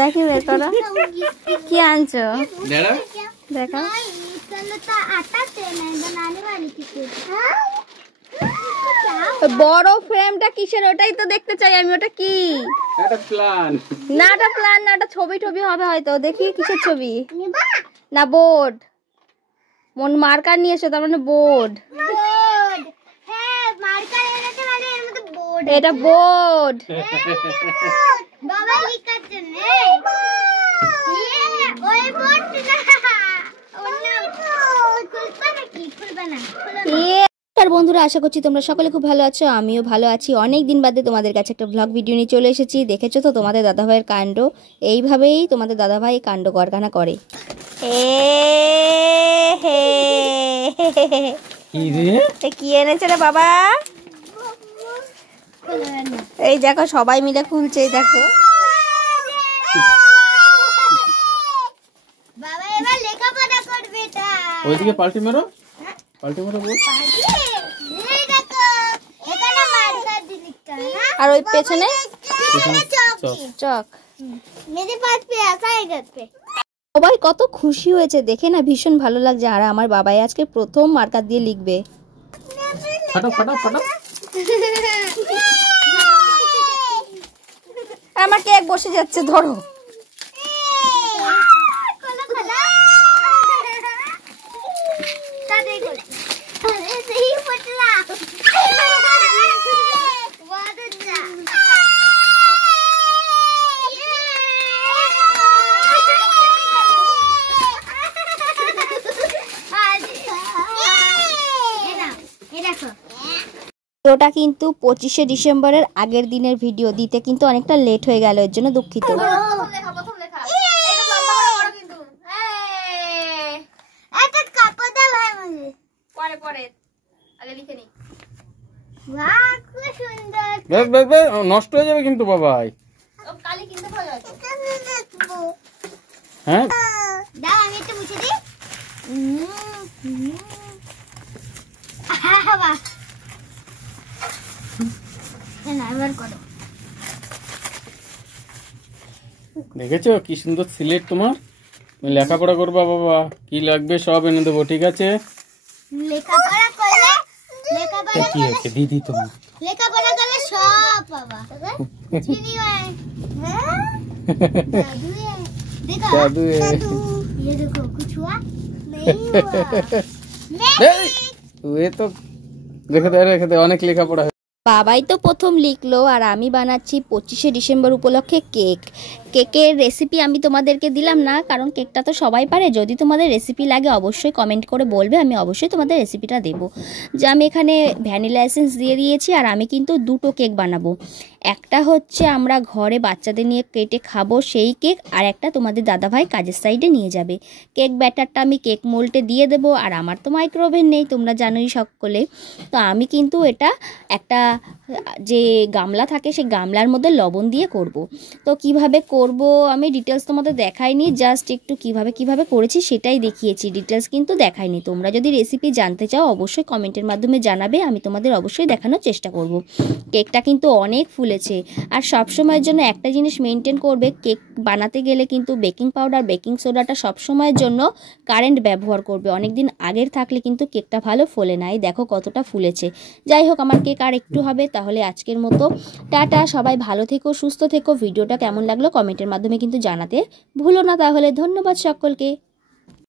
দেখি বের করো কি আনছো দেখো। বড় ফ্রেমটা কিসের ওটাই তো দেখতে চাই আমি। ওটা কি? এটা প্ল্যান না, এটা প্ল্যান না, এটা ছবি টবি হবে হয়তো। দেখি কিসের ছবি? না বোর্ড। মন মার্কার নিয়ে এসো, তার মানে বোর্ড। এটা বোর্ড। বন্ধুরা, আশা করছি তোমরা সকলে খুব ভালো আছো। আমিও ভালো আছি। অনেক দিন বাদে তোমাদের কাছে একটা ব্লগ ভিডিও নিয়ে চলে এসেছি। দেখেছো তো তোমাদের দাদাভাইয়ের কাণ্ড। এইভাবেই তোমাদের দাদাভাই কাণ্ড কারখানা করে। কি এনেছে রে বাবা? এই দেখো সবাই মিলে খুলছে। এই দেখো ওইদিকে পাল্টি মারো, পাল্টি মারো বল। আর ওই পেছনে চক। সবাই কত খুশি হয়েছে দেখে না, ভীষণ ভালো লাগছে। আর আমার বাবাই আজকে প্রথম মার্কার দিয়ে লিখবে। ফাটাও ফাটাও ফাটাও। আমার কেক বসে যাচ্ছে, ধরো। ওটা কিন্তু 25শে ডিসেম্বরের আগের দিনের ভিডিও, দিতে কিন্তু অনেকটা লেট হয়ে গেল, এর জন্য দুঃখিত। নষ্ট হয়ে যাবে কিন্তু বাবাই। হ্যাঁ দেখেছো কি সুন্দর সিলেট তোমার। তুমি লেখাপড়া করবা বাবা, কি লাগবে সব এনে দেবো, ঠিক আছে? কি হয়েছে দিদি তোমার? লেখাপড়া করলে সব বাবা। দাদু ये देखो कुछ हुआ এ তো রেখে দে অনেক লেখাপড়া। বাবাই তো প্রথম লিখলো আর আমি বানাচ্ছি 25শে ডিসেম্বর উপলক্ষে কেক। কেকের রেসিপি আমি তোমাদেরকে দিলাম না, কারণ কেকটা তো সবাই পারে। যদি তোমাদের রেসিপি লাগে অবশ্যই কমেন্ট করে বলবে, আমি অবশ্যই তোমাদের রেসিপিটা দেবো। যে আমি এখানে ভ্যানিলা এসেন্স দিয়ে দিয়েছি। আর আমি কিন্তু দুটো কেক বানাবো। একটা হচ্ছে আমরা ঘরে বাচ্চাদের নিয়ে কেটে খাবো সেই কেক, আর একটা তোমাদের দাদাভাই কাজের সাইডে নিয়ে যাবে। কেক ব্যাটারটা আমি কেক মোল্ডে দিয়ে দেবো। আর আমার তো মাইক্রোওভেন নেই, তোমরা জানোই সকলে। তো আমি কিন্তু এটা একটা যে গামলা থাকে সেই গামলার মধ্যে লবণ দিয়ে করব। তো কিভাবে করব আমি ডিটেলস তোমাদের দেখাইনি, জাস্ট একটু কিভাবে করেছি সেটাই দেখিয়েছি, ডিটেলস কিন্তু দেখাইনি। তোমরা যদি রেসিপি জানতে চাও অবশ্যই কমেন্টের মাধ্যমে জানাবে, আমি তোমাদের অবশ্যই দেখানোর চেষ্টা করব। কেকটা কিন্তু অনেক ফুলেছে। আর সবসময়ের জন্য একটা জিনিস মেনটেন করবে, কেক বানাতে গেলে কিন্তু বেকিং পাউডার বেকিং সোডাটা সবসময়ের জন্য কারেন্ট ব্যবহার করবে। অনেক দিন আগের থাকলে কিন্তু কেকটা ভালো ফোলে না। এই দেখো কতটা ফুলেছে। যাই হোক, আমার কেক আর একটু হবে। তাহলে আজকের মতো টাটা, সবাই ভালো থেকো, সুস্থ থেকো। ভিডিওটা কেমন লাগলো কমেন্টের মাধ্যমে কিন্তু জানাতে ভুলো না। তাহলে ধন্যবাদ সকলকে।